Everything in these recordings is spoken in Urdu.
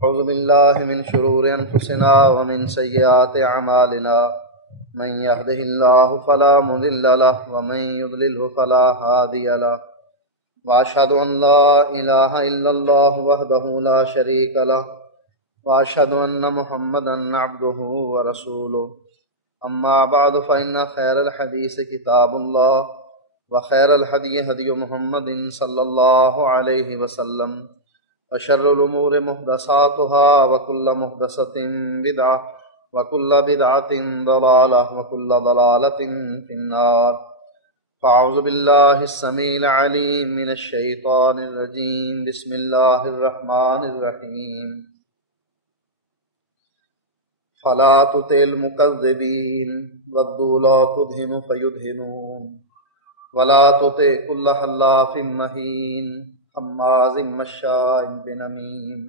أعوذ بالله من شرور أنفسنا ومن سيئات أعمالنا من يهده الله فلا مضل له ومن يضلله فلا هادي له وأشهد أن لا إله إلا الله وحده لا شريك له وأشهد أن محمدا عبده ورسوله أما بعد فإن خير الحديث كتاب الله وخير الهدي هدي محمد صلى الله عليه وسلم وشر الأمور محدثاتها وكل محدثة بدعة وكل بدعة ضلالة وكل ضلالة في النار. فأعوذ بالله السميع العليم من الشيطان الرجيم. بسم الله الرحمن الرحيم. فلا تطع المكذبين ودوا لا تدهن فيدهنون ولا تطع كل حلاف مهين حماز مشاء بنميم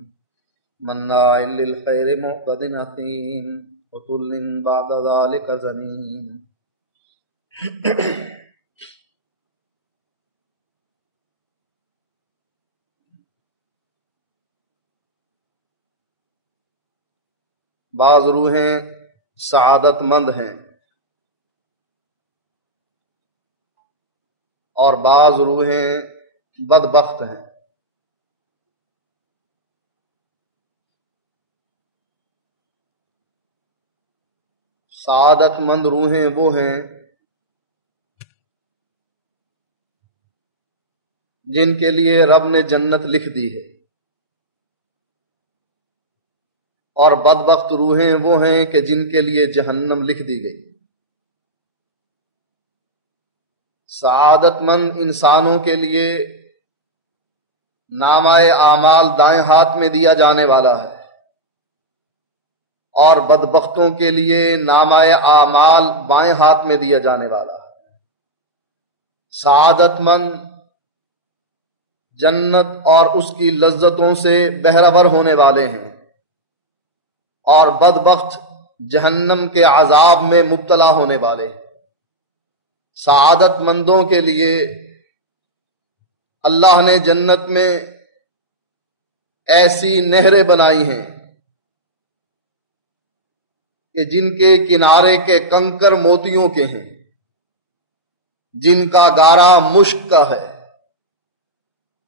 مناع للخير معتد أثيم عتل بعد ذلك زنيم. بعض روحیں سعادت مند ہیں اور بعض روحیں بدبخت ہیں. سعادت مند روحیں وہ ہیں جن کے لیے رب نے جنت لکھ دی ہے، اور بدبخت روحیں وہ ہیں کہ جن کے لیے جہنم لکھ دی گئی. سعادت مند انسانوں کے لیے نامہ اعمال دائیں ہاتھ میں دیا جانے والا ہے، اور بدبختوں کے لیے نامہ اعمال بائیں ہاتھ میں دیا جانے والا ہے. سعادت مند جنت اور اس کی لذتوں سے بہرور ہونے والے ہیں، اور بدبخت جہنم کے عذاب میں مبتلا ہونے والے ہیں. سعادت مندوں کے لیے اللہ نے جنت میں ایسی نہریں بنائی ہیں کہ جن کے کنارے کے کنکر موتیوں کے ہیں، جن کا گارا مشک کا ہے،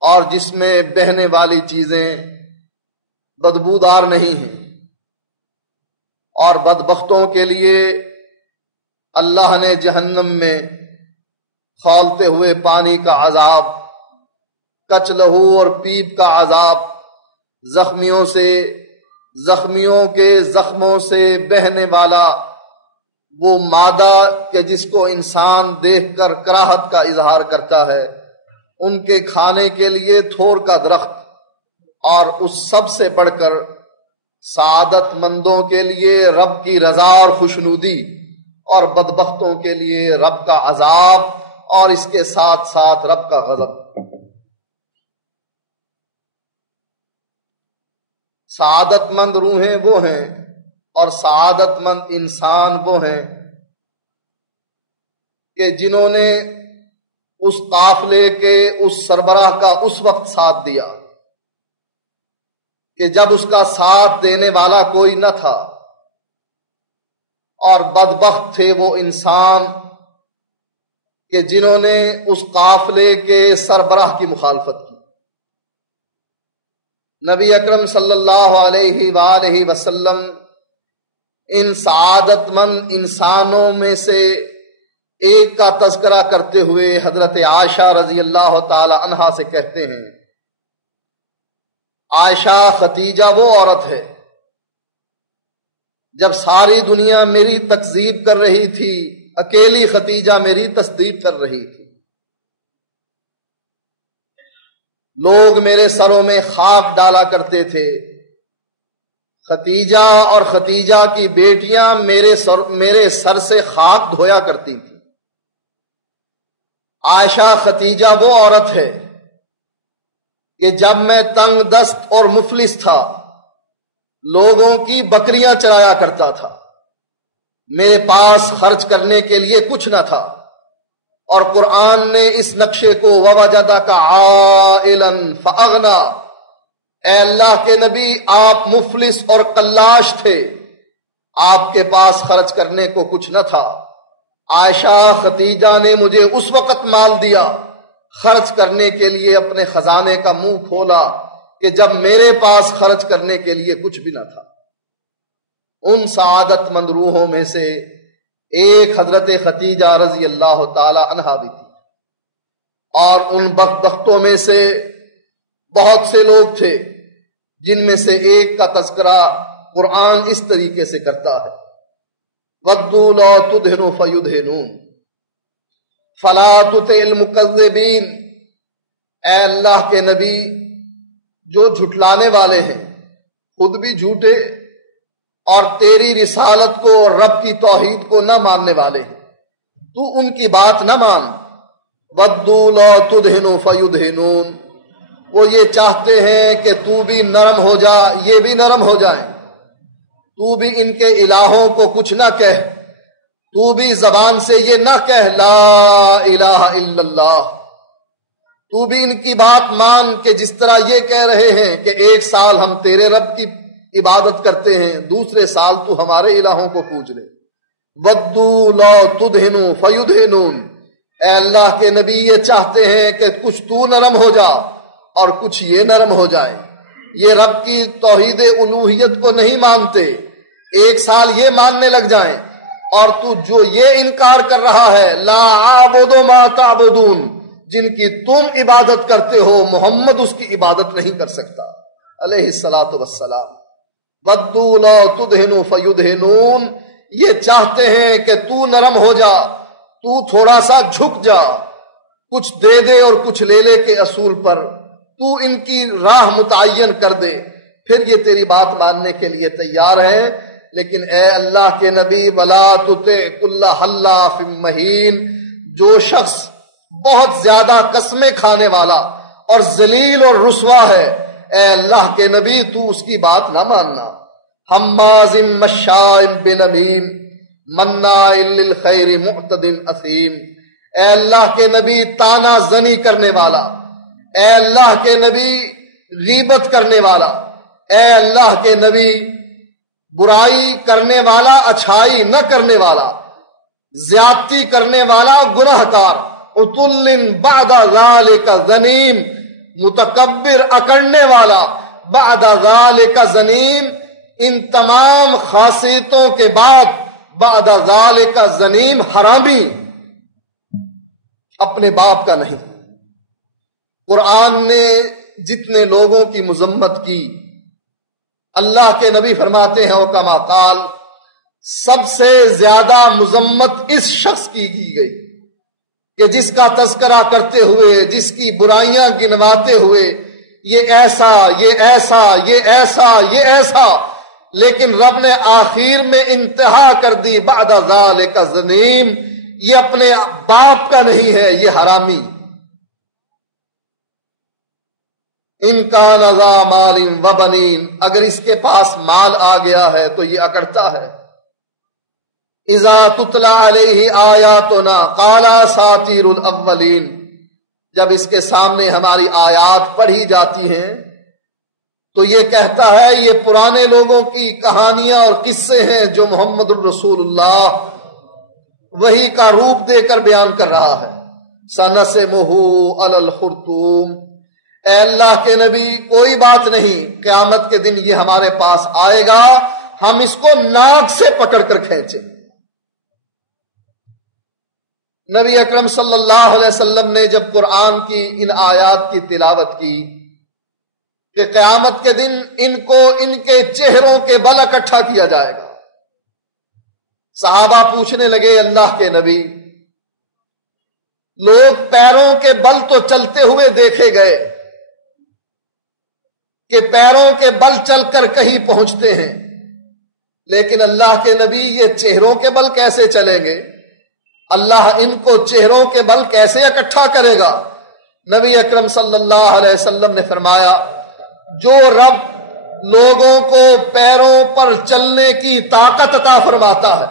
اور جس میں بہنے والی چیزیں بدبودار نہیں ہیں. اور بدبختوں کے لیے اللہ نے جہنم میں کھولتے ہوئے پانی کا عذاب، کچ لہو اور پیپ کا عذاب، زخمیوں کے زخموں سے بہنے والا وہ مادہ کہ جس کو انسان دیکھ کر کراہت کا اظہار کرتا ہے، ان کے کھانے کے لیے تھور کا درخت. اور اس سب سے بڑھ کر سعادت مندوں کے لیے رب کی رضا اور خوشنودی، اور بدبختوں کے لیے رب کا عذاب اور اس کے ساتھ ساتھ رب کا غضب. سعادت مند روحیں وہ ہیں اور سعادت مند انسان وہ ہیں کہ جنہوں نے اس قافلے کے اس سربراہ کا اس وقت ساتھ دیا کہ جب اس کا ساتھ دینے والا کوئی نہ تھا. اور بدبخت تھے وہ انسان کہ جنہوں نے اس قافلے کے سربراہ کی مخالفت کی. نبی اکرم صلی اللہ علیہ وآلہ وسلم ان سعادت مند انسانوں میں سے ایک کا تذکرہ کرتے ہوئے حضرت عائشہ رضی اللہ تعالی عنہا سے کہتے ہیں، عائشہ ختیجہ وہ عورت ہے جب ساری دنیا میری تکذیب کر رہی تھی، اکیلی ختیجہ میری تصدیق کر رہی تھی. لوگ میرے سروں میں خاک ڈالا کرتے تھے، ختیجہ اور ختیجہ کی بیٹیاں میرے سر سے خاک دھویا کرتی تھیں. عائشہ ختیجہ وہ عورت ہے کہ جب میں تنگ دست اور مفلس تھا، لوگوں کی بکریاں چرایا کرتا تھا، میرے پاس خرچ کرنے کے لیے کچھ نہ تھا، اور قرآن نے اس نقشے کو وَوَجَدَكَ عَائِلًا فَأَغْنَىٰ اے اللہ کے نبی آپ مفلس اور قلاش تھے، آپ کے پاس خرچ کرنے کو کچھ نہ تھا۔ عائشہ ختیجہ نے مجھے اس وقت مال دیا، خرچ کرنے کے لیے اپنے خزانے کا منہ کھولا کہ جب میرے پاس خرچ کرنے کے لیے کچھ بھی نہ تھا۔ ان سعادت مند روحوں میں سے ایک حضرت ختیجہ رضی اللہ تعالی عنہا بھی تھی، اور ان بدبختوں میں سے بہت سے لوگ تھے جن میں سے ایک کا تذکرہ قرآن اس طریقے سے کرتا ہے، وَدُّوا لَوْ تُدْهِنُوا فَيُدْهِنُونَ فَلَا تُطِعِ الْمُكَذِّبِينَ۔ اے اللہ کے نبی، جو جھٹلانے والے ہیں خود بھی جھوٹے اور تیری رسالت کو اور رب کی توحید کو نہ ماننے والے ہیں، تو ان کی بات نہ مان۔ وَدُّوا لَوْ تُدْهِنُوا فَيُدْهِنُونَ، وہ یہ چاہتے ہیں کہ تو بھی نرم ہو جا، یہ بھی نرم ہو جائیں، تو بھی ان کے الہوں کو کچھ نہ کہہ، تو بھی زبان سے یہ نہ کہہ لا الہ الا اللہ، تو بھی ان کی بات مان کہ جس طرح یہ کہہ رہے ہیں کہ ایک سال ہم تیرے رب کی عبادت کرتے ہیں، دوسرے سال تو ہمارے الہوں کو پوج لے۔ وَدُّوا لَوْ تُدْهِنُوا فَيُدْهِنُونَ، اے اللہ کے نبی یہ چاہتے ہیں کہ کچھ تو نرم ہو جا اور کچھ یہ نرم ہو جائے۔ یہ رب کی توحید الوہیت کو نہیں مانتے، ایک سال یہ ماننے لگ جائیں، اور تو جو یہ انکار کر رہا ہے لا اعبد ما تعبدون، جن کی تم عبادت کرتے ہو محمد اس کی عبادت نہیں کر سکتا علیہ الصلاۃ والسلام۔ وَدُّوا لَوْ تُدْهِنُوا فَيُدْهِنُونَ، یہ چاہتے ہیں کہ تو نرم ہو جا، تو تھوڑا سا جھک جا، کچھ دے دے اور کچھ لے لے کے اصول پر تو ان کی راہ متعین کر دے، پھر یہ تیری بات ماننے کے لیے تیار ہیں۔ لیکن اے اللہ کے نبی وَلَا تُطِعْ كُلَّ حَلَّافٍ مَّهِينٍ، جو شخص بہت زیادہ قسمیں کھانے والا اور ذلیل اور رسوا ہے، اے اللہ کے نبی تو اس کی بات نہ ماننا۔ حَمَّازٍ مَّشَّاءٍ بِنَمِيمٍ مَّنَّاعٍ لِّلْخَيْرِ مُعْتَدٍ أَثِيمٍ، اے اللہ کے نبی تانا زنی کرنے والا، اے اللہ کے نبی غیبت کرنے والا، اے اللہ کے نبی برائی کرنے والا، اچھائی نہ کرنے والا، زیادتی کرنے والا، گناہ کار، عُتُلٍ بَعْدَ ذَلِكَ زَنِيمٍ، متکبر، اکڑنے والا، بعد ذالک زنیم، ان تمام خاصیتوں کے بعد بعد ذالک زنیم، حرامی، اپنے باپ کا نہیں۔ قرآن نے جتنے لوگوں کی مذمت کی، اللہ کے نبی فرماتے ہیں وَكَمَا قال، سب سے زیادہ مذمت اس شخص کی گئی کہ جس کا تذکرہ کرتے ہوئے، جس کی برائیاں گنواتے ہوئے، یہ ایسا، یہ ایسا، یہ ایسا، یہ ایسا، لیکن رب نے آخر میں انتہا کر دی بعد ذالک زنیم، یہ اپنے باپ کا نہیں ہے، یہ حرامی۔ ان کان ذا مال و بنین، اگر اس کے پاس مال آ گیا ہے تو یہ اکڑتا ہے۔ اذا تتلی علیہ آیاتنا قال اساطیر الاولین، جب اس کے سامنے ہماری آیات پڑھی جاتی ہیں تو یہ کہتا ہے یہ پرانے لوگوں کی کہانیاں اور قصے ہیں جو محمد الرسول اللہ وحی کا روپ دے کر بیان کر رہا ہے۔ سنسمہ علی الخرطوم، اے اللہ کے نبی کوئی بات نہیں، قیامت کے دن یہ ہمارے پاس آئے گا، ہم اس کو ناک سے پکڑ کر کھینچیں۔ نبی اکرم صلی اللہ علیہ وسلم نے جب قرآن کی ان آیات کی تلاوت کی کہ قیامت کے دن ان کو ان کے چہروں کے بل اکٹھا کیا جائے گا، صحابہ پوچھنے لگے اللہ کے نبی، لوگ پیروں کے بل تو چلتے ہوئے دیکھے گئے کہ پیروں کے بل چل کر کہیں پہنچتے ہیں، لیکن اللہ کے نبی یہ چہروں کے بل کیسے چلیں گے؟ اللہ ان کو چہروں کے بل کیسے اکٹھا کرے گا؟ نبی اکرم صلی اللہ علیہ وسلم نے فرمایا جو رب لوگوں کو پیروں پر چلنے کی طاقت عطا فرماتا ہے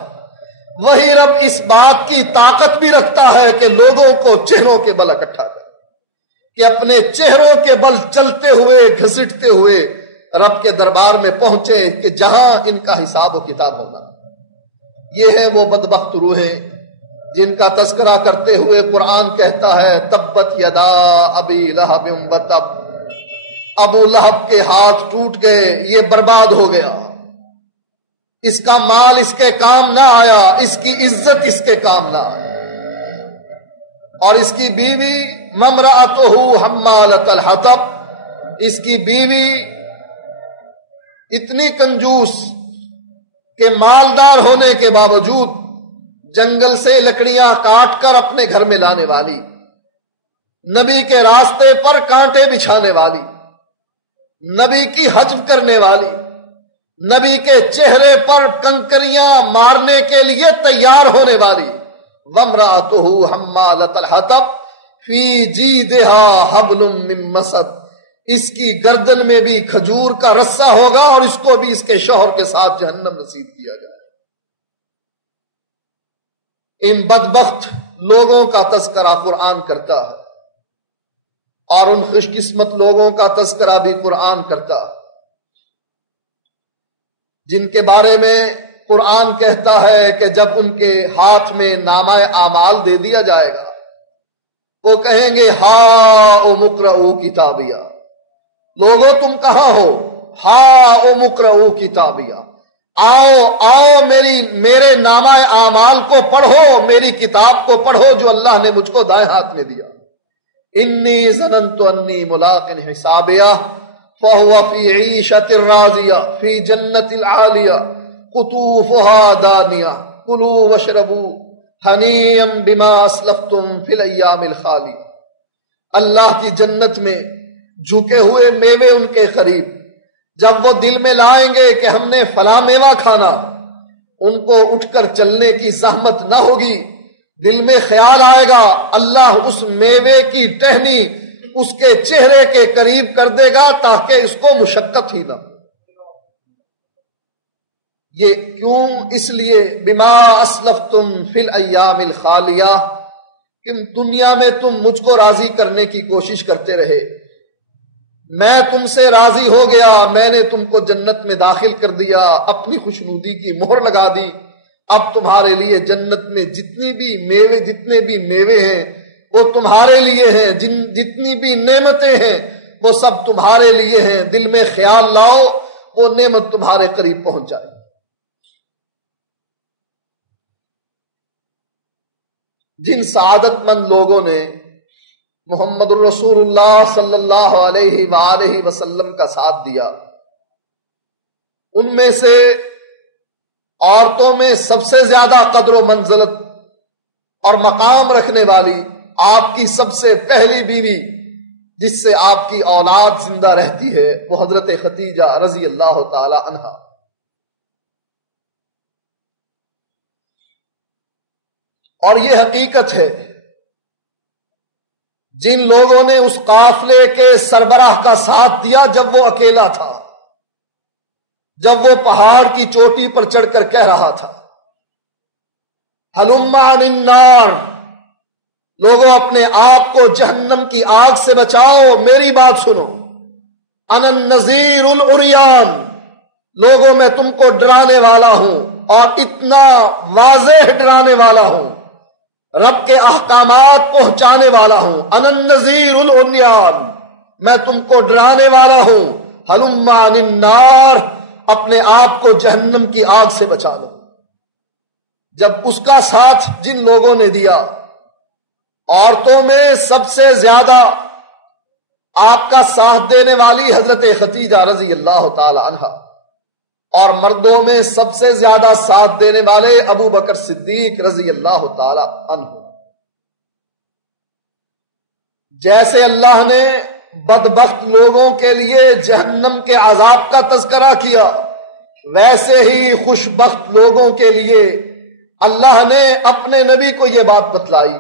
وہی رب اس بات کی طاقت بھی رکھتا ہے کہ لوگوں کو چہروں کے بل اکٹھا کرے۔ کہ اپنے چہروں کے بل چلتے ہوئے گھسٹتے ہوئے رب کے دربار میں پہنچے کہ جہاں ان کا حساب و کتاب ہوگا۔ یہ ہیں وہ بدبخت روحیں جن کا تذکرہ کرتے ہوئے قرآن کہتا ہے تبت یدا ابی لہب وتب، ابو لہب کے ہاتھ ٹوٹ گئے، یہ برباد ہو گیا، اس کا مال اس کے کام نہ آیا، اس کی عزت اس کے کام نہ آیا، اور اس کی بیوی ممرأتہ حمالۃ الحطب، اس کی بیوی اتنی کنجوس کہ مالدار ہونے کے باوجود جنگل سے لکڑیاں کاٹ کر اپنے گھر میں لانے والی، نبی کے راستے پر کانٹے بچھانے والی، نبی کی حجب کرنے والی، نبی کے چہرے پر کنکریاں مارنے کے لیے تیار ہونے والی، وامرأتہ حمالۃ الحطب فی جیدہا حبل من مسد، اس کی گردن میں بھی کھجور کا رسہ ہوگا اور اس کو بھی اس کے شوہر کے ساتھ جہنم نصیب کیا جائے۔ ان بدبخت لوگوں کا تذکرہ قرآن کرتا ہے، اور ان خوش قسمت لوگوں کا تذکرہ بھی قرآن کرتا ہے جن کے بارے میں قرآن کہتا ہے کہ جب ان کے ہاتھ میں نامہ اعمال دے دیا جائے گا وہ کہیں گے ہاؤم اقرؤوا کتابیہ، لوگوں تم کہاں ہو، ہاؤم اقرؤوا کتابیہ، آؤ میرے نامہ اعمال کو پڑھو، میری کتاب کو پڑھو جو اللہ نے مجھ کو دائیں ہاتھ میں دیا۔ انی ظننت انی ملاق حسابیہ فہو فی عیشۃ راضیہ فی جنۃ العالیہ قطوفہا دانیہ کلوا واشربوا ہنیئا بما اسلفتم فی الایام الخالیہ۔ اللہ کی جنت میں جھکے ہوئے میوے ان کے قریب، جب وہ دل میں لائیں گے کہ ہم نے فلاں میوہ کھانا، ان کو اٹھ کر چلنے کی زحمت نہ ہوگی، دل میں خیال آئے گا اللہ اس میوے کی ٹہنی اس کے چہرے کے قریب کر دے گا تاکہ اس کو مشقت ہی نہ ہو۔ یہ کیوں؟ اس لیے بما اسلفتم فی الایام الخالیہ، کہ دنیا میں تم مجھ کو راضی کرنے کی کوشش کرتے رہے، میں تم سے راضی ہو گیا، میں نے تم کو جنت میں داخل کر دیا، اپنی خوشنودی کی مہر لگا دی، اب تمہارے لیے جنت میں جتنے بھی میوے ہیں وہ تمہارے لیے ہیں، جتنی بھی نعمتیں ہیں وہ سب تمہارے لیے ہیں، دل میں خیال لاؤ وہ نعمت تمہارے قریب پہنچ جائے۔ جن سعادت مند لوگوں نے محمد الرسول اللہ صلی اللہ علیہ وآلہ وسلم کا ساتھ دیا، ان میں سے عورتوں میں سب سے زیادہ قدر و منزلت اور مقام رکھنے والی آپ کی سب سے پہلی بیوی جس سے آپ کی اولاد زندہ رہتی ہے وہ حضرت خدیجہ رضی اللہ تعالی عنہا۔ اور یہ حقیقت ہے جن لوگوں نے اس قافلے کے سربراہ کا ساتھ دیا جب وہ اکیلا تھا، جب وہ پہاڑ کی چوٹی پر چڑھ کر کہہ رہا تھا ہلم عن النار، لوگوں اپنے آپ کو جہنم کی آگ سے بچاؤ، میری بات سنو، انا النذیر العریان، لوگوں میں تم کو ڈرانے والا ہوں اور اتنا واضح ڈرانے والا ہوں، رب کے احکامات پہنچانے والا ہوں، انا النذیر العریان، میں تم کو ڈرانے والا ہوں، ہلم عن النار، اپنے آپ کو جہنم کی آگ سے بچا لو۔ جب اس کا ساتھ جن لوگوں نے دیا، عورتوں میں سب سے زیادہ آپ کا ساتھ دینے والی حضرت خدیجہ رضی اللہ تعالی عنہا، اور مردوں میں سب سے زیادہ ساتھ دینے والے ابو بکر صدیق رضی اللہ تعالی عنہ۔ جیسے اللہ نے بدبخت لوگوں کے لیے جہنم کے عذاب کا تذکرہ کیا، ویسے ہی خوشبخت لوگوں کے لیے اللہ نے اپنے نبی کو یہ بات بتلائی۔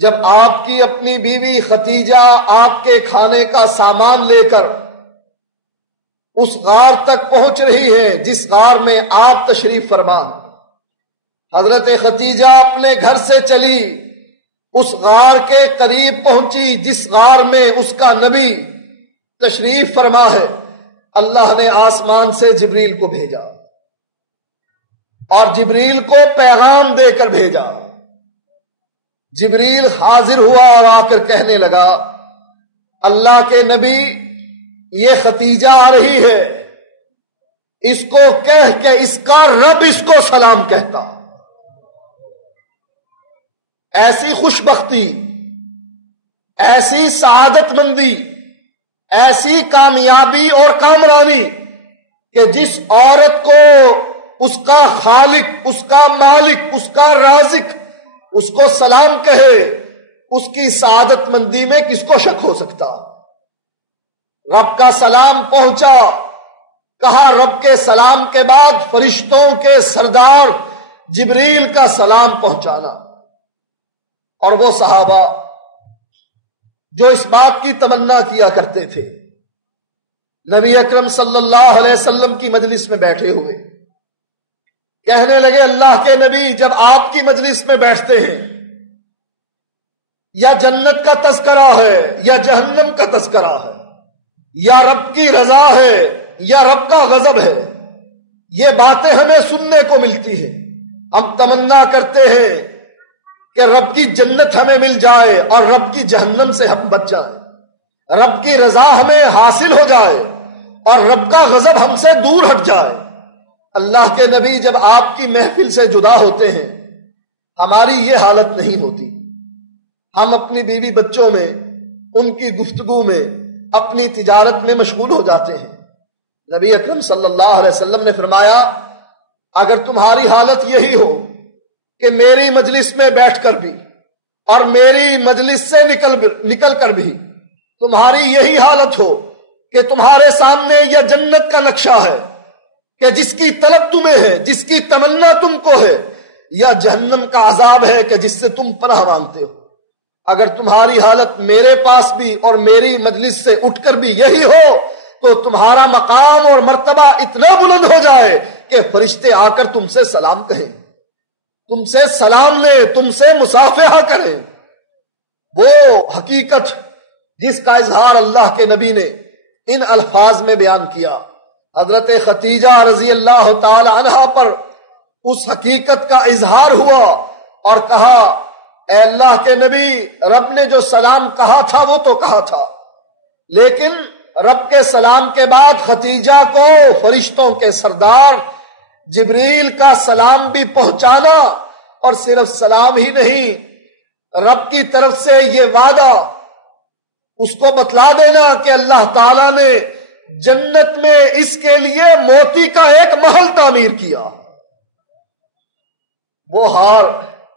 جب آپ کی اپنی بیوی خدیجہ آپ کے کھانے کا سامان لے کر اس غار تک پہنچ رہی ہے جس غار میں آپ تشریف فرما، حضرت خدیجہ اپنے گھر سے چلی اس غار کے قریب پہنچی جس غار میں اس کا نبی تشریف فرما ہے، اللہ نے آسمان سے جبریل کو بھیجا اور جبریل کو پیغام دے کر بھیجا۔ جبریل حاضر ہوا اور آ کر کہنے لگا، اللہ کے نبی یہ ختیجہ آ رہی ہے، اس کو کہہ کہ اس کا رب اس کو سلام کہتا۔ ایسی خوش بختی، ایسی سعادت مندی، ایسی کامیابی اور کامرانی کہ جس عورت کو اس کا خالق، اس کا مالک، اس کا رازق اس کو سلام کہے، اس کی سعادت مندی میں کس کو شک ہو سکتا؟ رب کا سلام پہنچا، کہا رب کے سلام کے بعد فرشتوں کے سردار جبریل کا سلام پہنچانا۔ اور وہ صحابہ جو اس بات کی تمنا کیا کرتے تھے، نبی اکرم صلی اللہ علیہ وسلم کی مجلس میں بیٹھے ہوئے کہنے لگے، اللہ کے نبی جب آپ کی مجلس میں بیٹھتے ہیں یا جنت کا تذکرہ ہے یا جہنم کا تذکرہ ہے، یا رب کی رضا ہے یا رب کا غضب ہے، یہ باتیں ہمیں سننے کو ملتی ہیں۔ ہم تمنا کرتے ہیں کہ رب کی جنت ہمیں مل جائے اور رب کی جہنم سے ہم بچ جائیں، رب کی رضا ہمیں حاصل ہو جائے اور رب کا غضب ہم سے دور ہٹ جائے۔ اللہ کے نبی جب آپ کی محفل سے جدا ہوتے ہیں، ہماری یہ حالت نہیں ہوتی۔ ہم اپنی بیوی بچوں میں، ان کی گفتگو میں، اپنی تجارت میں مشغول ہو جاتے ہیں۔ نبی اکرم صلی اللہ علیہ وسلم نے فرمایا، اگر تمہاری حالت یہی ہو کہ میری مجلس میں بیٹھ کر بھی اور میری مجلس سے نکل کر بھی تمہاری یہی حالت ہو کہ تمہارے سامنے یہ جنت کا نقشہ ہے کہ جس کی طلب تمہیں ہے، جس کی تمنا تم کو ہے، یا جہنم کا عذاب ہے کہ جس سے تم پناہ مانگتے ہو، اگر تمہاری حالت میرے پاس بھی اور میری مجلس سے اٹھ کر بھی یہی ہو تو تمہارا مقام اور مرتبہ اتنا بلند ہو جائے کہ فرشتے آ کر تم سے سلام کہیں، تم سے سلام لیں، تم سے مصافحہ کریں۔ وہ حقیقت جس کا اظہار اللہ کے نبی نے ان الفاظ میں بیان کیا، حضرت ختیجہ رضی اللہ تعالی عنہا پر اس حقیقت کا اظہار ہوا اور کہا، اے اللہ کے نبی، رب نے جو سلام کہا تھا وہ تو کہا تھا، لیکن رب کے سلام کے بعد ختیجہ کو فرشتوں کے سردار جبریل کا سلام بھی پہنچانا، اور صرف سلام ہی نہیں، رب کی طرف سے یہ وعدہ اس کو بتلا دینا کہ اللہ تعالیٰ نے جنت میں اس کے لیے موتی کا ایک محل تعمیر کیا۔ وہ ہار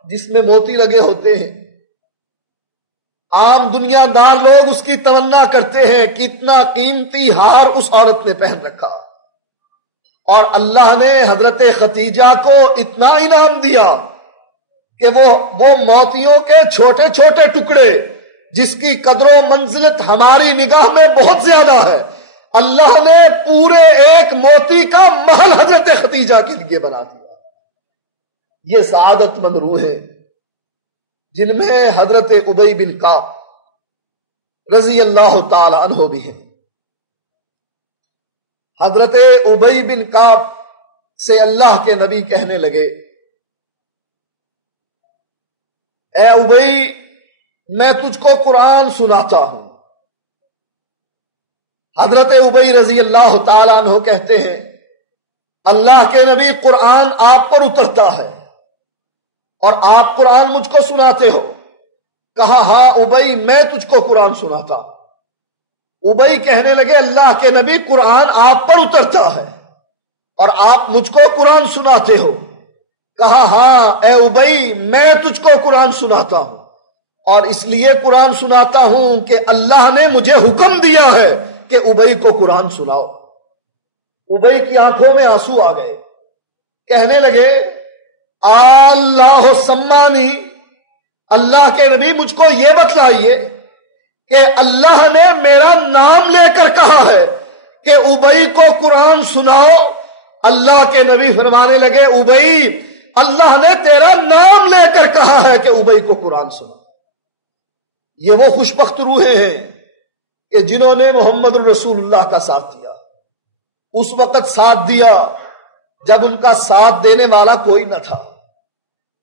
جس میں موتی لگے ہوتے ہیں، عام دنیا دار لوگ اس کی تمنا کرتے ہیں کہ اتنا قیمتی ہار اس عورت نے پہن رکھا، اور اللہ نے حضرت ختیجہ کو اتنا انعام دیا کہ وہ موتیوں کے چھوٹے چھوٹے ٹکڑے جس کی قدر و منزلت ہماری نگاہ میں بہت زیادہ ہے، اللہ نے پورے ایک موتی کا محل حضرت ختیجہ کے لیے بنا دیا۔ یہ سعادت مند روحیں جن میں حضرت ابی بن کعب رضی اللہ تعالی عنہ بھی ہیں۔ حضرت ابی بن کعب سے اللہ کے نبی کہنے لگے، اے ابی، میں تجھ کو قرآن سناتا ہوں۔ حضرت ابی رضی اللہ تعالیٰ عنہ کہتے ہیں، اللہ کے نبی قرآن آپ پر اترتا ہے اور آپ قرآن مجھ کو سناتے ہو؟ کہا، ہاں ابی، میں تجھ کو قرآن سناتا ہوں۔ ابی کہنے لگے، اللہ کے نبی قرآن آپ پر اترتا ہے اور آپ مجھ کو قرآن سناتے ہو؟ کہا، ہاں اے ابی، میں تجھ کو قرآن سناتا ہوں، اور اس لیے قرآن سناتا ہوں کہ اللہ نے مجھے حکم دیا ہے کہ ابی کو قرآن سناؤ۔ ابی کی آنکھوں میں آنسو آ گئے، کہنے لگے، اللہ سمانی، اللہ کے نبی مجھ کو یہ بتلائیے کہ اللہ نے میرا نام لے کر کہا ہے کہ ابی کو قرآن سناؤ۔ اللہ کے نبی فرمانے لگے، ابی، اللہ نے تیرا نام لے کر کہا ہے کہ ابی کو قرآن سناؤ۔ یہ وہ خوشبخت روحیں ہیں کہ جنہوں نے محمد الرسول اللہ کا ساتھ دیا. اس وقت ساتھ دیا جب ان کا ساتھ دینے والا کوئی نہ تھا.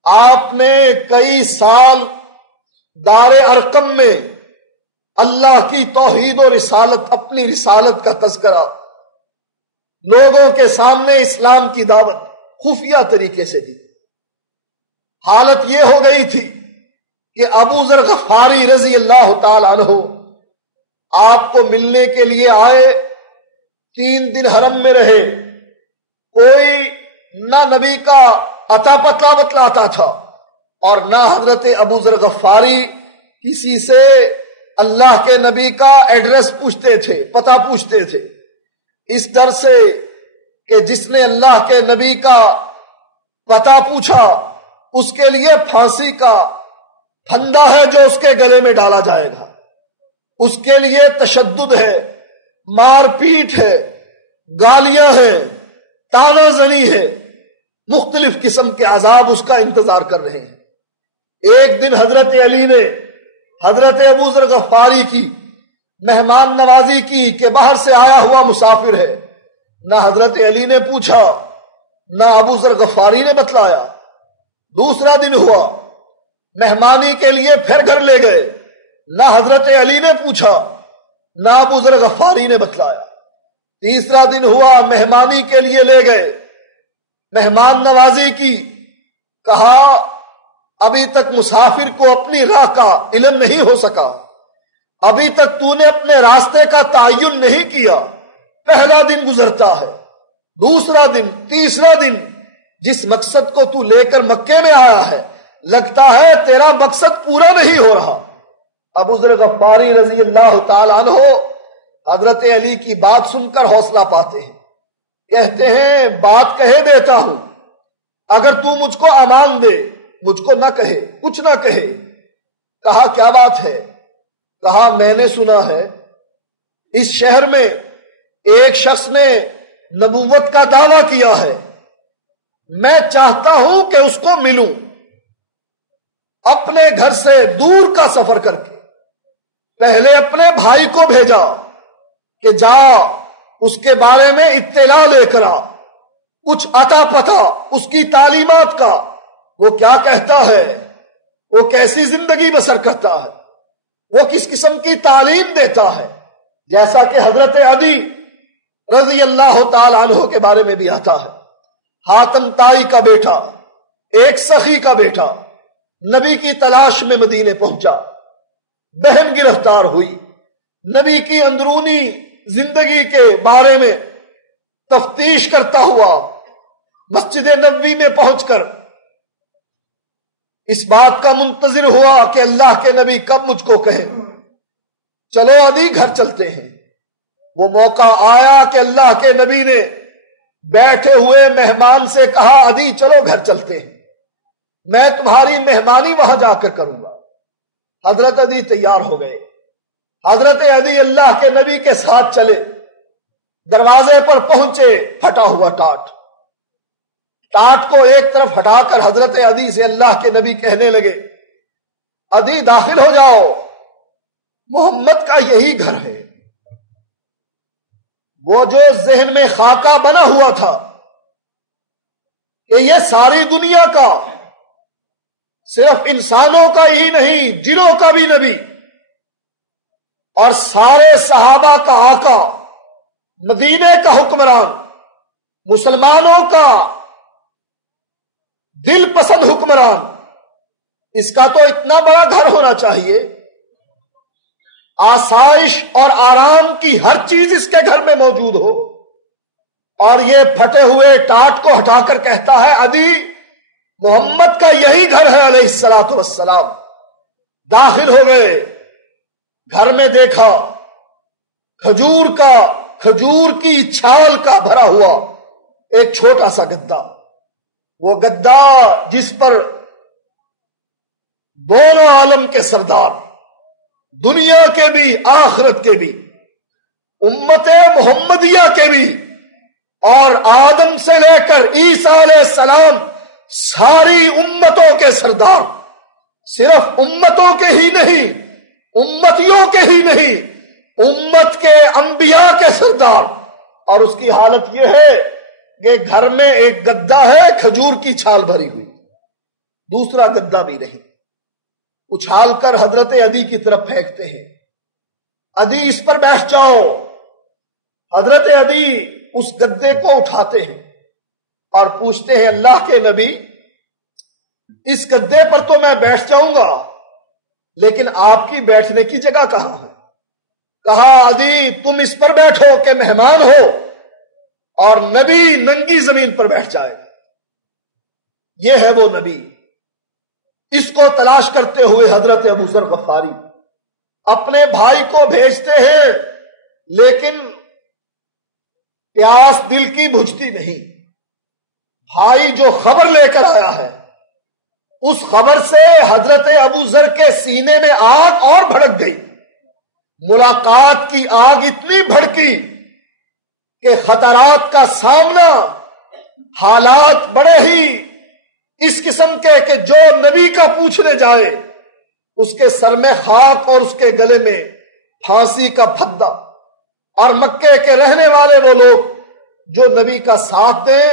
آپ نے کئی سال دار ارقم میں اللہ کی توحید و رسالت، اپنی رسالت کا تذکرہ، لوگوں کے سامنے اسلام کی دعوت خفیہ طریقے سے دی. حالت یہ ہو گئی تھی کہ ابو ذر غفاری رضی اللہ تعالی عنہ آپ کو ملنے کے لیے آئے. 3 دن حرم میں رہے. کوئی نہ نبی کا عطا پتلا بتلاتا تھا اور نہ حضرت ابو ذر غفاری کسی سے اللہ کے نبی کا ایڈریس پوچھتے تھے، پتہ پوچھتے تھے، اس ڈر سے کہ جس نے اللہ کے نبی کا پتہ پوچھا اس کے لیے پھانسی کا پھندا ہے جو اس کے گلے میں ڈالا جائے گا، اس کے لیے تشدد ہے، مار پیٹ ہے، گالیاں ہیں، تانا زنی ہے، مختلف قسم کے عذاب اس کا انتظار کر رہے ہیں. ایک دن حضرت علی نے حضرت ابو ذر غفاری کی مہمان نوازی کی کہ باہر سے آیا ہوا مسافر ہے. نہ حضرت علی نے پوچھا نہ ابو ذر غفاری نے بتلایا. دوسرا دن ہوا، مہمانی کے لیے پھر گھر لے گئے. نہ حضرت علی نے پوچھا نہ ابو ذر غفاری نے بتلایا. تیسرا دن ہوا، مہمانی کے لیے لے گئے، مہمان نوازی کی. کہا ابھی تک مسافر کو اپنی راہ کا علم نہیں ہو سکا، ابھی تک تو نے اپنے راستے کا تعین نہیں کیا. پہلا دن گزرتا ہے، دوسرا دن، تیسرا دن. جس مقصد کو تو لے کر مکے میں آیا ہے لگتا ہے تیرا مقصد پورا نہیں ہو رہا. ابو ذر غفاری رضی اللہ تعالی عنہ حضرت علی کی بات سن کر حوصلہ پاتے ہیں. کہتے ہیں بات کہے دیتا ہوں، اگر تو مجھ کو امان دے، مجھ کو نہ کہے، کچھ نہ کہے. کہا کیا بات ہے؟ کہا میں نے سنا ہے اس شہر میں ایک شخص نے نبوت کا دعویٰ کیا ہے، میں چاہتا ہوں کہ اس کو ملوں. اپنے گھر سے دور کا سفر کر کے پہلے اپنے بھائی کو بھیجا کہ جا اس کے بارے میں اطلاع لے کر آ، کچھ عطا پتا اس کی تعلیمات کا، وہ کیا کہتا ہے، وہ کیسی زندگی بسر کرتا ہے، وہ کس قسم کی تعلیم دیتا ہے. جیسا کہ حضرت عدی رضی اللہ تعالی عنہ کے بارے میں بھی آتا ہے. حاتم تائی کا بیٹا، ایک سخی کا بیٹا، نبی کی تلاش میں مدینے پہنچا. بہن گرفتار ہوئی. نبی کی اندرونی زندگی کے بارے میں تفتیش کرتا ہوا مسجد نبوی میں پہنچ کر اس بات کا منتظر ہوا کہ اللہ کے نبی کب مجھ کو کہیں چلو عدی گھر چلتے ہیں. وہ موقع آیا کہ اللہ کے نبی نے بیٹھے ہوئے مہمان سے کہا عدی چلو گھر چلتے ہیں، میں تمہاری مہمانی وہاں جا کر کروں گا. حضرت عدی تیار ہو گئے. حضرت عدی اللہ کے نبی کے ساتھ چلے. دروازے پر پہنچے، پھٹا ہوا ٹاٹ کو ایک طرف ہٹا کر حضرت عدی سے اللہ کے نبی کہنے لگے عدی داخل ہو جاؤ، محمد کا یہی گھر ہے. وہ جو ذہن میں خاکہ بنا ہوا تھا کہ یہ ساری دنیا کا، صرف انسانوں کا ہی نہیں جنوں کا بھی نبی اور سارے صحابہ کا آقا، مدینے کا حکمران، مسلمانوں کا دل پسند حکمران، اس کا تو اتنا بڑا گھر ہونا چاہیے، آسائش اور آرام کی ہر چیز اس کے گھر میں موجود ہو. اور یہ پھٹے ہوئے ٹاٹ کو ہٹا کر کہتا ہے عدی محمد کا یہی گھر ہے علیہ الصلوۃ والسلام. داخل ہو گئے. گھر میں دیکھا کھجور کی چھال کا بھرا ہوا ایک چھوٹا سا گدا. وہ گدا جس پر دونوں عالم کے سردار، دنیا کے بھی آخرت کے بھی، امت محمدیہ کے بھی، اور آدم سے لے کر عیسیٰ علیہ السلام ساری امتوں کے سردار، صرف امتوں کے ہی نہیں امتیوں کے ہی نہیں، امت کے انبیاء کے سردار، اور اس کی حالت یہ ہے کہ گھر میں ایک گدا ہے کھجور کی چھال بھری ہوئی، دوسرا گدا بھی نہیں، اچھال کر حضرت عدی کی طرف پھینکتے ہیں، عدی اس پر بیٹھ جاؤ۔ حضرت عدی اس گدے کو اٹھاتے ہیں اور پوچھتے ہیں اللہ کے نبی، اس گدے پر تو میں بیٹھ جاؤں گا، لیکن آپ کی بیٹھنے کی جگہ کہاں ہے؟ کہا عدی تم اس پر بیٹھو کہ مہمان ہو، اور نبی ننگی زمین پر بیٹھ جائے۔ یہ ہے وہ نبی۔ اس کو تلاش کرتے ہوئے حضرت ابو ذر غفاری اپنے بھائی کو بھیجتے ہیں، لیکن پیاس دل کی بجھتی نہیں۔ بھائی جو خبر لے کر آیا ہے، اس خبر سے حضرت ابو ذر کے سینے میں آگ اور بھڑک گئی۔ ملاقات کی آگ اتنی بھڑکی کہ خطرات کا سامنا، حالات بڑے ہی اس قسم کے کہ جو نبی کا پوچھنے جائے اس کے سر میں خاک اور اس کے گلے میں پھانسی کا پھدا، اور مکے کے رہنے والے وہ لوگ جو نبی کا ساتھ دیں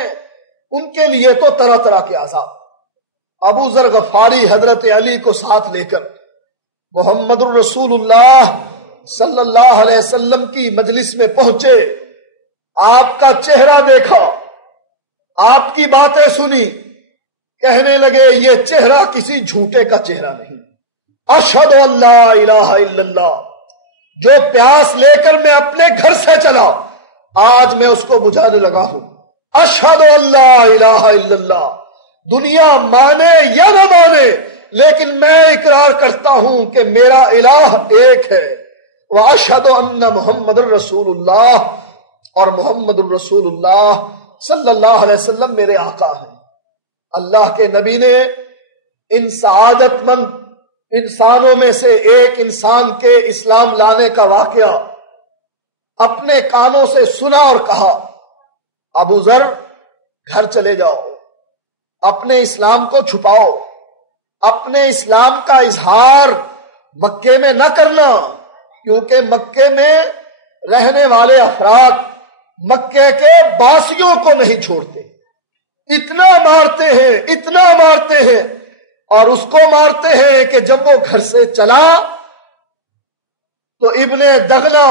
ان کے لیے تو طرح طرح کے عذاب۔ ابو ذر غفاری حضرت علی کو ساتھ لے کر محمد الرسول اللہ صلی اللہ علیہ وسلم کی مجلس میں پہنچے، آپ کا چہرہ دیکھا، آپ کی باتیں سنی، کہنے لگے یہ چہرہ کسی جھوٹے کا چہرہ نہیں۔ اشہد ان لا الہ الا اللہ، جو پیاس لے کر میں اپنے گھر سے چلا آج میں اس کو بجھانے لگا ہوں۔ اشہد ان لا الہ الا اللہ، دنیا مانے یا نہ مانے لیکن میں اقرار کرتا ہوں کہ میرا الہ ایک ہے۔ واشہد ان محمد الرسول اللہ، اور محمد الرسول اللہ صلی اللہ علیہ وسلم میرے آقا ہیں۔ اللہ کے نبی نے ان سعادت مند انسانوں میں سے ایک انسان کے اسلام لانے کا واقعہ اپنے کانوں سے سنا اور کہا، ابو ذر گھر چلے جاؤ، اپنے اسلام کو چھپاؤ، اپنے اسلام کا اظہار مکے میں نہ کرنا، کیونکہ مکے میں رہنے والے افراد مکے کے باسیوں کو نہیں چھوڑتے، اتنا مارتے ہیں، اتنا مارتے ہیں، اور اس کو مارتے ہیں کہ جب وہ گھر سے چلا تو ابن دغنا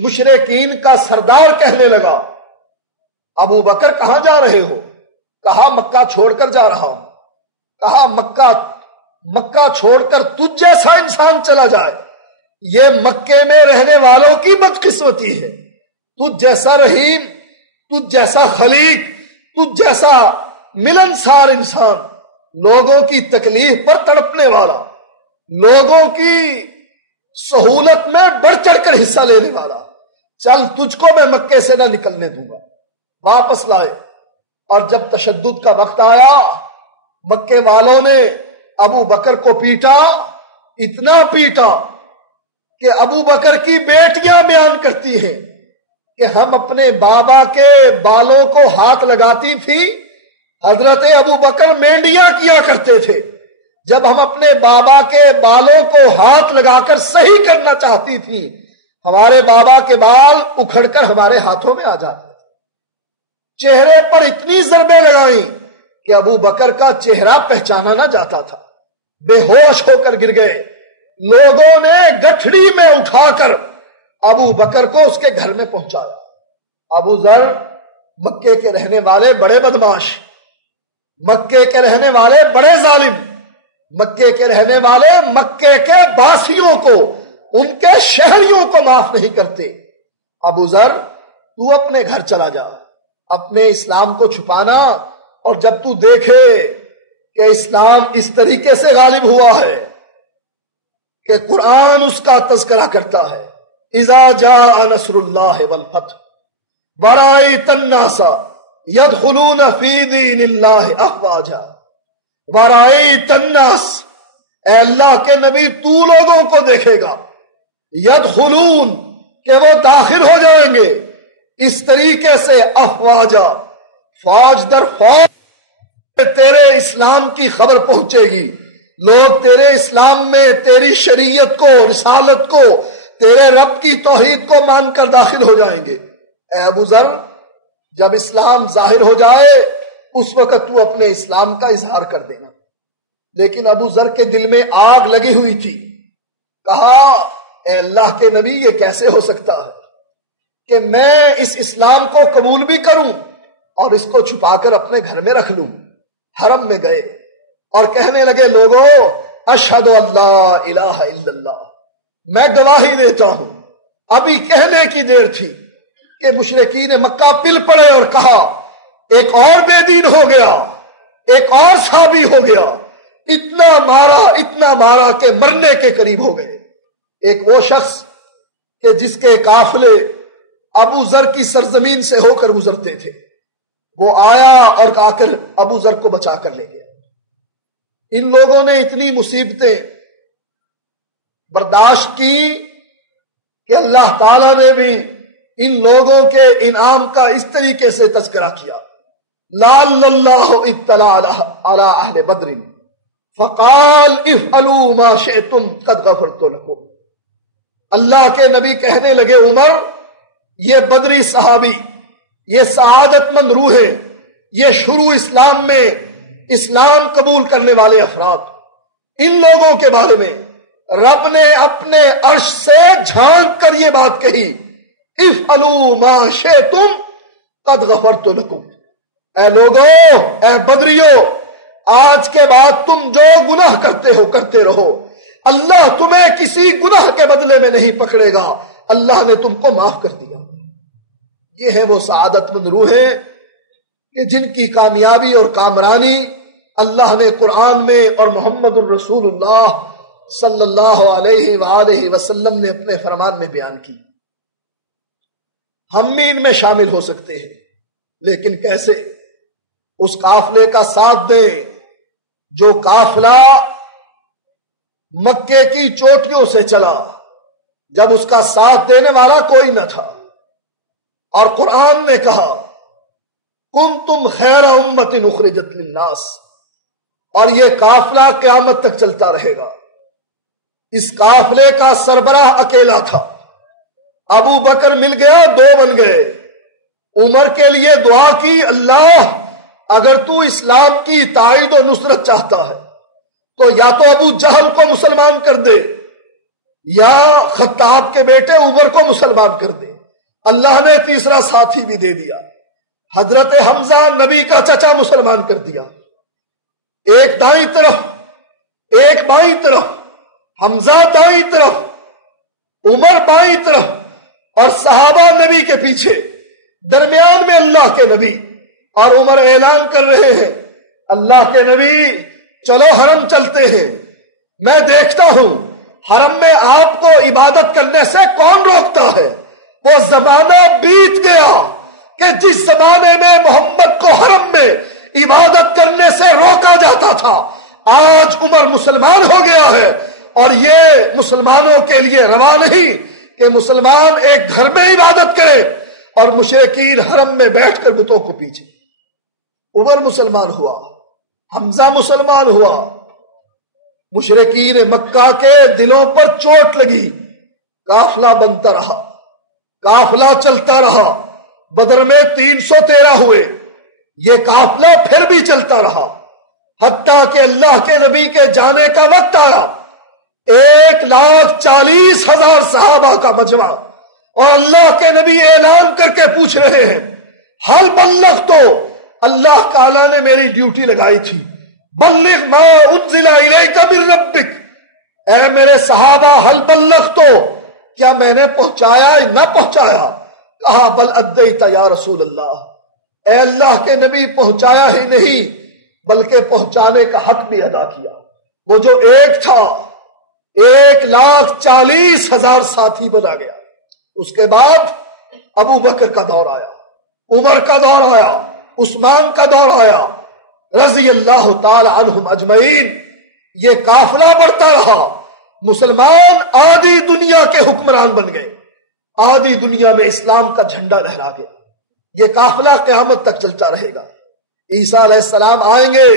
مشرکین کا سردار کہنے لگا، ابو بکر کہاں جا رہے ہو؟ کہا مکہ چھوڑ کر جا رہا ہوں۔ کہا مکہ چھوڑ کر تجھ جیسا انسان چلا جائے، یہ مکے میں رہنے والوں کی بدقسمتی ہے۔ تجھ جیسا رحیم، تجھ جیسا خلیق، تجھ جیسا ملنسار انسان، لوگوں کی تکلیف پر تڑپنے والا، لوگوں کی سہولت میں بڑھ چڑھ کر حصہ لینے والا، چل تجھ کو میں مکے سے نہ نکلنے دوں گا۔ واپس لائے، اور جب تشدد کا وقت آیا مکے والوں نے ابو بکر کو پیٹا، اتنا پیٹا کہ ابو بکر کی بیٹیاں بیان کرتی ہیں کہ ہم اپنے بابا کے بالوں کو ہاتھ لگاتی تھی، حضرت ابو بکر مینڈیاں کیا کرتے تھے، جب ہم اپنے بابا کے بالوں کو ہاتھ لگا کر صحیح کرنا چاہتی تھی ہمارے بابا کے بال اکھڑ کر ہمارے ہاتھوں میں آ جاتے تھے۔ چہرے پر اتنی ضربیں لگائیں کہ ابو بکر کا چہرہ پہچانا نہ جاتا تھا، بے ہوش ہو کر گر گئے۔ لوگوں نے گٹھڑی میں اٹھا کر ابو بکر کو اس کے گھر میں پہنچایا۔ ابو ذر مکے کے رہنے والے بڑے بدماش، مکے کے رہنے والے بڑے ظالم، مکے کے رہنے والے مکے کے باسیوں کو، ان کے شہریوں کو معاف نہیں کرتے۔ ابو ذر تو اپنے گھر چلا جا، اپنے اسلام کو چھپانا، اور جب تو دیکھے کہ اسلام اس طریقے سے غالب ہوا ہے کہ قرآن اس کا تذکرہ کرتا ہے، اذا جاء نصر اللہ والفتح ورأیت الناس یدخلون فی دین اللہ افواجا، ورأیت الناس، اے اللہ کے نبی تو لوگوں کو دیکھے گا، یدخلون کہ وہ داخل ہو جائیں گے اس طریقے سے، افواجا فوج در فوج، تیرے اسلام کی خبر پہنچے گی، لوگ تیرے اسلام میں تیری شریعت کو، رسالت کو، تیرے رب کی توحید کو مان کر داخل ہو جائیں گے۔ اے ابو ذر، جب اسلام ظاہر ہو جائے اس وقت تو اپنے اسلام کا اظہار کر دینا۔ لیکن ابو ذر کے دل میں آگ لگی ہوئی تھی۔ کہا اے اللہ کے نبی، یہ کیسے ہو سکتا ہے کہ میں اس اسلام کو قبول بھی کروں اور اس کو چھپا کر اپنے گھر میں رکھ لوں؟ حرم میں گئے اور کہنے لگے لوگوں اشہد اللہ الہ الا اللہ، میں گواہی دیتا ہوں۔ ابھی کہنے کی دیر تھی کہ مشرکین مکہ پل پڑے اور کہا ایک اور بے دین ہو گیا، ایک اور صحابی ہو گیا، اتنا مارا کہ مرنے کے قریب ہو گئے۔ ایک وہ شخص کہ جس کے قافلے ابو ذر کی سرزمین سے ہو کر گزرتے تھے، وہ آیا اور آ کر ابو ذر کو بچا کر لے گیا۔ ان لوگوں نے اتنی مصیبتیں برداشت کی کہ اللہ تعالی نے بھی ان لوگوں کے انعام کا اس طریقے سے تذکرہ کیا۔ لعل اللہ اطلع علی اہل بدر فقال افعلوا ما شئتم قد غفرت لكم۔ اللہ کے نبی کہنے لگے عمر، یہ بدری صحابی، یہ سعادت مند روحیں، یہ شروع اسلام میں اسلام قبول کرنے والے افراد، ان لوگوں کے بارے میں رب نے اپنے عرش سے جھانک کر یہ بات کہی افعلوا ما شئتم قد غفرت لكم۔ اے لوگو، اے بدریو، آج کے بعد تم جو گناہ کرتے ہو کرتے رہو، اللہ تمہیں کسی گناہ کے بدلے میں نہیں پکڑے گا، اللہ نے تم کو معاف کر دیا۔ یہ ہیں وہ سعادت مند روحیں کہ جن کی کامیابی اور کامرانی اللہ نے قرآن میں اور محمد الرسول اللہ صلی اللہ علیہ وآلہ وسلم نے اپنے فرمان میں بیان کی۔ ہم بھی ان میں شامل ہو سکتے ہیں، لیکن کیسے؟ اس قافلے کا ساتھ دیں جو قافلہ مکے کی چوٹیوں سے چلا، جب اس کا ساتھ دینے والا کوئی نہ تھا۔ اور قرآن نے کہا کنتم خیر امت اخرجت للناس، اور یہ قافلہ قیامت تک چلتا رہے گا۔ اس قافلے کا سربراہ اکیلا تھا، ابو بکر مل گیا، دو بن گئے۔ عمر کے لیے دعا کی اللہ اگر تو اسلام کی تائید و نصرت چاہتا ہے تو یا تو ابو جہل کو مسلمان کر دے یا خطاب کے بیٹے عمر کو مسلمان کر دے۔ اللہ نے تیسرا ساتھی بھی دے دیا، حضرت حمزہ نبی کا چچا مسلمان کر دیا۔ ایک دائیں طرف ایک بائیں طرف، حمزہ دائیں طرف عمر بائیں طرف اور صحابہ نبی کے پیچھے، درمیان میں اللہ کے نبی، اور عمر اعلان کر رہے ہیں اللہ کے نبی چلو حرم چلتے ہیں، میں دیکھتا ہوں حرم میں آپ کو عبادت کرنے سے کون روکتا ہے۔ وہ زمانہ بیت گیا کہ جس زمانے میں محمد کو حرم میں عبادت کرنے سے روکا جاتا تھا، آج عمر مسلمان ہو گیا ہے، اور یہ مسلمانوں کے لیے روا نہیں کہ مسلمان ایک گھر میں عبادت کرے اور مشرکین حرم میں بیٹھ کر بتوں کو پیچھے۔ عمر مسلمان ہوا، حمزہ مسلمان ہوا، مشرکین مکہ کے دلوں پر چوٹ لگی، قافلہ بنتا رہا، قافلہ چلتا رہا۔ بدر میں 313 ہوئے، یہ قافلہ پھر بھی چلتا رہا، حتیٰ کہ اللہ کے نبی کے جانے کا وقت آیا، 1,40,000 صحابہ کا مجمع، اور اللہ کے نبی اعلان کر کے پوچھ رہے ہیں حل بلغ، تو اللہ تعالیٰ نے میری ڈیوٹی لگائی تھی، بلغ ما انزل الیک من ربک، اے میرے صحابہ حل بلغ، تو کیا میں نے پہنچایا نہ پہنچایا؟ کہا بل ادیت یا رسول اللہ، اے اللہ کے نبی پہنچایا ہی نہیں بلکہ پہنچانے کا حق بھی ادا کیا۔ وہ جو ایک تھا 1,40,000 ساتھی بنا گیا۔ اس کے بعد ابو بکر کا دور آیا، عمر کا دور آیا، عثمان کا دور آیا، رضی اللہ تعالی عنہم اجمعین۔ یہ قافلہ بڑھتا رہا، مسلمان آدھی دنیا کے حکمران بن گئے، آدھی دنیا میں اسلام کا جھنڈا لہرا گیا۔ یہ قافلہ قیامت تک چلتا رہے گا۔ عیسیٰ علیہ السلام آئیں گے،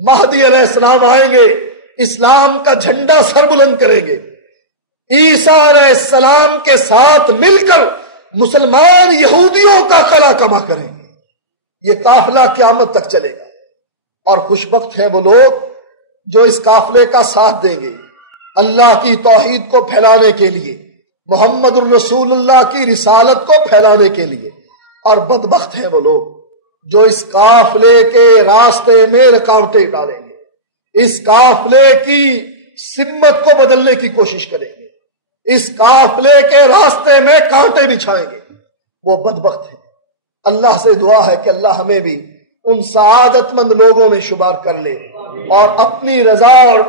مہدی علیہ السلام آئیں گے، اسلام کا جھنڈا سر بلند کریں گے، عیسیٰ علیہ السلام کے ساتھ مل کر مسلمان یہودیوں کا کلا کما کریں گے۔ یہ قافلہ قیامت تک چلے گا، اور خوش بخت ہیں وہ لوگ جو اس قافلے کا ساتھ دیں گے اللہ کی توحید کو پھیلانے کے لیے، محمد الرسول اللہ کی رسالت کو پھیلانے کے لیے، اور بدبخت ہیں وہ لوگ جو اس قافلے کے راستے میں رکاوٹیں ڈالیں گے، اس قافلے کی سمت کو بدلنے کی کوشش کریں گے، اس قافلے کے راستے میں کانٹے بچھائیں گے، وہ بدبخت ہیں۔ اللہ سے دعا ہے کہ اللہ ہمیں بھی ان سعادت مند لوگوں میں شمار کر لے، اور اپنی رضا اور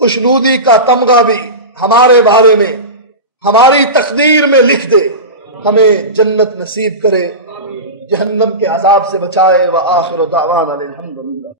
خوشنودی کا تمغہ بھی ہمارے بارے میں، ہماری تقدیر میں لکھ دے، ہمیں جنت نصیب کرے، جہنم کے عذاب سے بچائے۔ وآخر دعوانا الحمدللہ۔